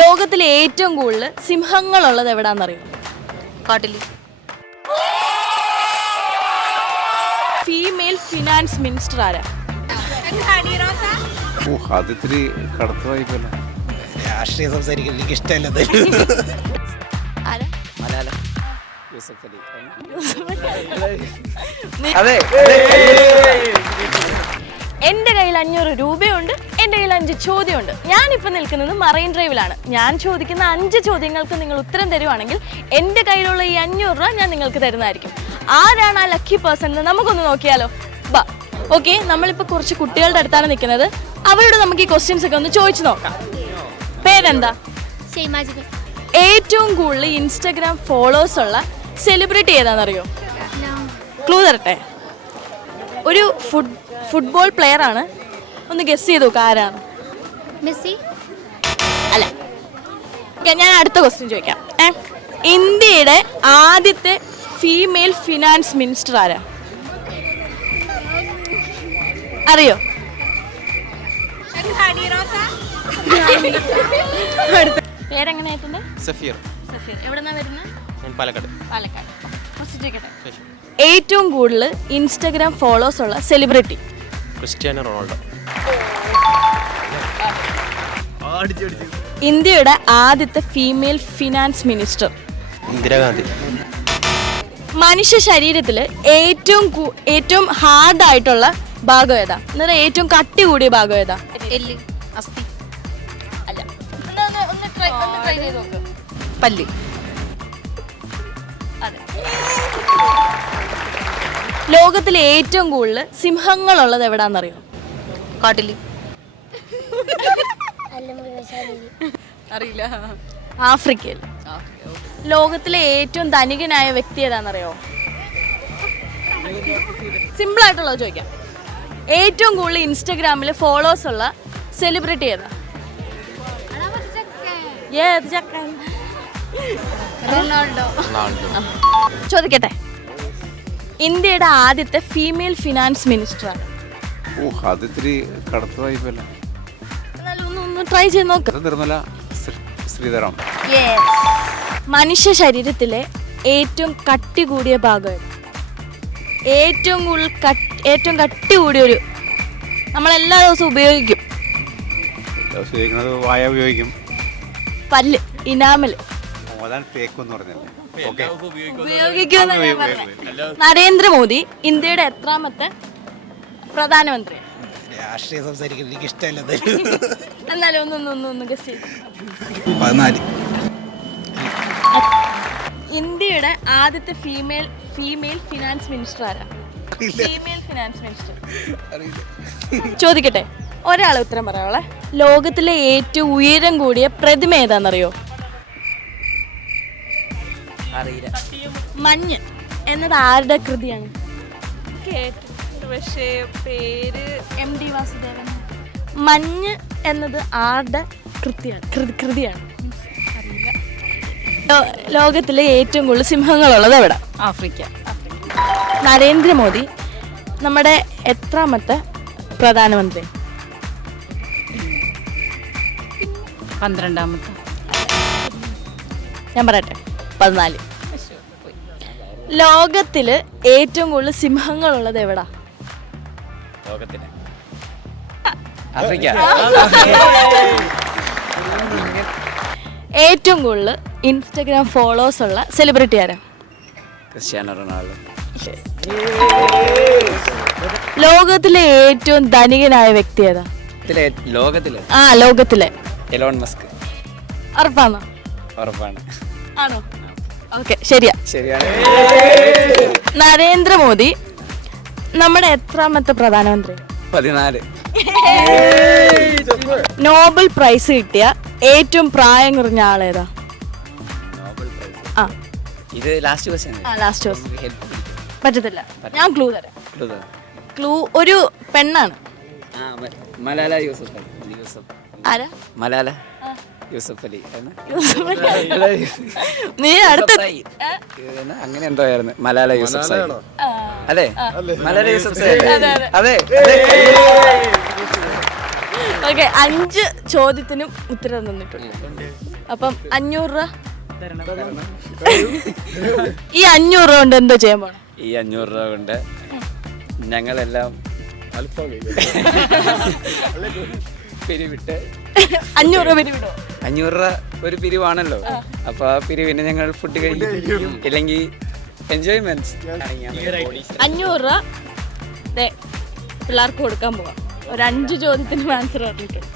ലോകത്തിലെ ഏറ്റവും കൂടുതൽ സിംഹങ്ങളുള്ളത് എവിടാന്നറിയോ? കാട്ടിൽ. ഫീമെയിൽ ഫിനാൻസ് മിനിസ്റ്റർ ആരാ? അതിത്തിരി കടത്തുവായിപ്പല്ല. രാഷ്ട്രീയം സംസാരിക്കാൻ എനിക്ക് ഇഷ്ടമല്ലത്. ആരാ? മലാല യൂസഫ് അലി. എൻ്റെ കയ്യിൽ 500 രൂപയുണ്ട്, എൻ്റെ കയ്യിൽ 5 ചോദ്യമുണ്ട്. ഞാനിപ്പോൾ നിൽക്കുന്നത് മറൈൻ ഡ്രൈവിലാണ്. ഞാൻ ചോദിക്കുന്ന 5 ചോദ്യങ്ങൾക്ക് നിങ്ങൾ ഉത്തരം തരുവാണെങ്കിൽ എൻ്റെ കയ്യിലുള്ള ഈ 500 രൂപ ഞാൻ നിങ്ങൾക്ക് തരുന്നതായിരിക്കും. ആരാണ് ആ ലക്കി പേഴ്സൺ എന്ന് നമുക്കൊന്ന് നോക്കിയാലോ? ബാ. ഓക്കെ, നമ്മളിപ്പോൾ കുറച്ച് കുട്ടികളുടെ അടുത്താണ് നിൽക്കുന്നത്. അവരോട് നമുക്ക് ഈ ക്വസ്റ്റ്യൻസ് ഒക്കെ ഒന്ന് ചോദിച്ചു നോക്കാം. പേരെന്താ? ഏറ്റവും കൂടുതൽ ഇൻസ്റ്റഗ്രാം ഫോളോവേഴ്സ് ഉള്ള സെലിബ്രിറ്റി ഏതാണെന്നറിയോ? ക്ലൂ തരട്ടെ. ഒരു ഫുട്ബോൾ പ്ലെയർ ആണ്. ഒന്ന് ഗസ് ചെയ്ത് നോക്കുക ആരാണ്? മെസ്സി. അല്ല. ഞാൻ അടുത്ത ക്വസ്റ്റ്യൻ ചോദിക്കാം. ഇന്ത്യയുടെ ആദ്യത്തെ ഫീമെയിൽ ഫിനാൻസ് മിനിസ്റ്റർ ആരാ? അറിയോ? പേരെങ്ങനെയായിട്ടുണ്ട്? സഫീർ. സഫീർ. എവിടെന്നാ വരുന്നത്? പാലക്കാട്. പാലക്കാട്. ഏറ്റവും കൂടുതൽ ഇൻസ്റ്റഗ്രാം ഫോളോവേഴ്സ് ഉള്ള സെലിബ്രിറ്റി? Cristiano Ronaldo. ഇന്ത്യയുടെ ആദ്യത്തെ ഫീമെയിൽ ഫിനാൻസ് മിനിസ്റ്റർ? ഇന്ദിരാഗാന്ധി. മനുഷ്യ ശരീരത്തിൽ ഏറ്റവും ഹാർഡായിട്ടുള്ള ഭാഗം ഏതാ? എന്നാൽ ഏറ്റവും കട്ടി കൂടിയ ഭാഗം ഏതാ? എല്ല്. അസ്ഥി. അല്ല. ഒന്ന് ട്രൈ ചെയ്ത് നോക്ക്. പല്ല്. അതെ. ലോകത്തിലെ ഏറ്റവും കൂടുതൽ സിംഹങ്ങളുള്ളത് എവിടാന്നറിയോ? കാട്ടിൽ. അറിയില്ല. ആഫ്രിക്കയിൽ. ലോകത്തിലെ ഏറ്റവും ധനികനായ വ്യക്തി ഏതാണെന്നറിയോ? സിമ്പിൾ ആയിട്ടുള്ളത് ചോദിക്കാം. ഏറ്റവും കൂടുതൽ ഇൻസ്റ്റഗ്രാമിൽ ഫോളോവേഴ്സ് ഉള്ള സെലിബ്രിറ്റി ഏതാ? റൊണാൾഡോ. ചോദിക്കട്ടെ. ഇന്ത്യയുടെ ആദ്യത്തെ ഫീമെയിൽ ഫിനാൻസ് മിനിസ്റ്റർ ആണ്. അതിത്തിരി കടത്തുവായിപ്പല്ല. ഒന്ന് ട്രൈ ചെയ്ത് നോക്ക്. നിർമ്മല ശ്രീധരം. മനുഷ്യ ശരീരത്തിലെ ഏറ്റവും കട്ടി കൂടിയ ഭാഗം? ഏറ്റവും കട്ടി കൂടിയൊരു നമ്മളെല്ലാ ദിവസവും ഉപയോഗിക്കും. വായ ഉപയോഗിക്കും. പല്ല്, ഇനാമല് ഉപയോഗിക്കുമെന്ന് ഞാൻ പറഞ്ഞത്. നരേന്ദ്രമോദി ഇന്ത്യയുടെ എത്രാമത്തെ പ്രധാനമന്ത്രി? രാഷ്ട്രീയം സംസാരിക്കാൻ എനിക്ക് ഇഷ്ടമല്ലത്. എന്നാലും ഒന്ന് ഗസ് ചെയ്യ്. 14. ഇന്ത്യയുടെ ആദ്യത്തെ ഫീമെയിൽ ഫിനാൻസ് മിനിസ്റ്റർ ആരാ? ഫീമെയിൽ ഫിനാൻസ് മിനിസ്റ്റർ ചോദിക്കട്ടെ. ഒരാളെ ഉത്തരം പറയാവളെ. ലോകത്തിലെ ഏറ്റവും ഉയരം കൂടിയ പ്രതിമ ഏതാണെന്നറിയോ? മഞ്ഞ് എന്നത് ആരുടെ കൃതിയാണ്? പക്ഷേ പേര് MD വാസുദേവൻ. മഞ്ഞ് എന്നത് ആരുടെ കൃതിയാണ്? ലോകത്തിലെ ഏറ്റവും കൂടുതൽ സിംഹങ്ങളുള്ളത് എവിടെ? ആഫ്രിക്ക. നരേന്ദ്രമോദി നമ്മുടെ എത്രാമത്തെ പ്രധാനമന്ത്രി? 12ാമത്തെ. ഞാൻ പറയട്ടെ, 14. ലോകത്തില് ഏറ്റവും കൂടുതൽ സിംഹങ്ങളുള്ളത് എവിടാ? ലോകത്തിലെ ആഫ്രിക്ക. ഏറ്റവും കൂടുതൽ ഇൻസ്റ്റഗ്രാം ഫോളോവേഴ്സ് ഉള്ള സെലിബ്രിറ്റി ആരാ? Cristiano Ronaldo. ലോകത്തിലെ ഏറ്റവും ധനികനായ വ്യക്തി ഏതാ? ലോകത്തിലെ എലോൺ മസ്ക്. ഉറപ്പാണോ? ഉറപ്പാണ്. ആണോ? ഓക്കെ, ശരിയാണ്. നരേന്ദ്രമോദി നമ്മുടെ എത്രാമത്തെ പ്രധാനമന്ത്രി? 14. നോബൽ പ്രൈസ് കിട്ടിയ ഏറ്റവും പ്രായം കുറഞ്ഞ ആളേതാ? ഇത് ലാസ്റ്റ് ക്വസ്റ്റ്യൻ. ലാസ്റ്റ് ക്വസ്റ്റ്യൻ പറ്റത്തില്ല. ഞാൻ ക്ലൂ തരാം. ക്ലൂ ഒരു പെണ്ണാണ്. മലാല യൂസഫ് അലി. ആരാ? മലാല യൂസഫ് അലി. നീ അടുത്ത അങ്ങനെ എന്തോ ആയിരുന്നു. മലാല യൂസഫ് സായി. അതെ, മലാല യൂസഫ് സായി. അതെ. ഓക്കെ, 5 ചോദ്യത്തിനും ഉത്തരം തന്നിട്ടുണ്ട്. അപ്പം 500 രൂപ. ഈ 500 രൂപ കൊണ്ട് എന്തോ ചെയ്യാൻ പോണം? ഈ 500 രൂപ കൊണ്ട് ഞങ്ങളെല്ലാം പിരിവിട്ട് 500 രൂപ പിരിവിടോ? 500 രൂപ ഒരു പിരിവാണല്ലോ. അപ്പൊ ആ പിരിവിന് ഞങ്ങൾ ഫുഡ് കഴിക്കും, ഇല്ലെങ്കിൽ എൻജോയ്മെന്റ്. 500 രൂപ ദേ പിള്ളേർക്ക് കൊടുക്കാൻ പോവാം. ഒരു 5 ചോദ്യത്തിന് ആൻസർ പറഞ്ഞിട്ടുണ്ട്.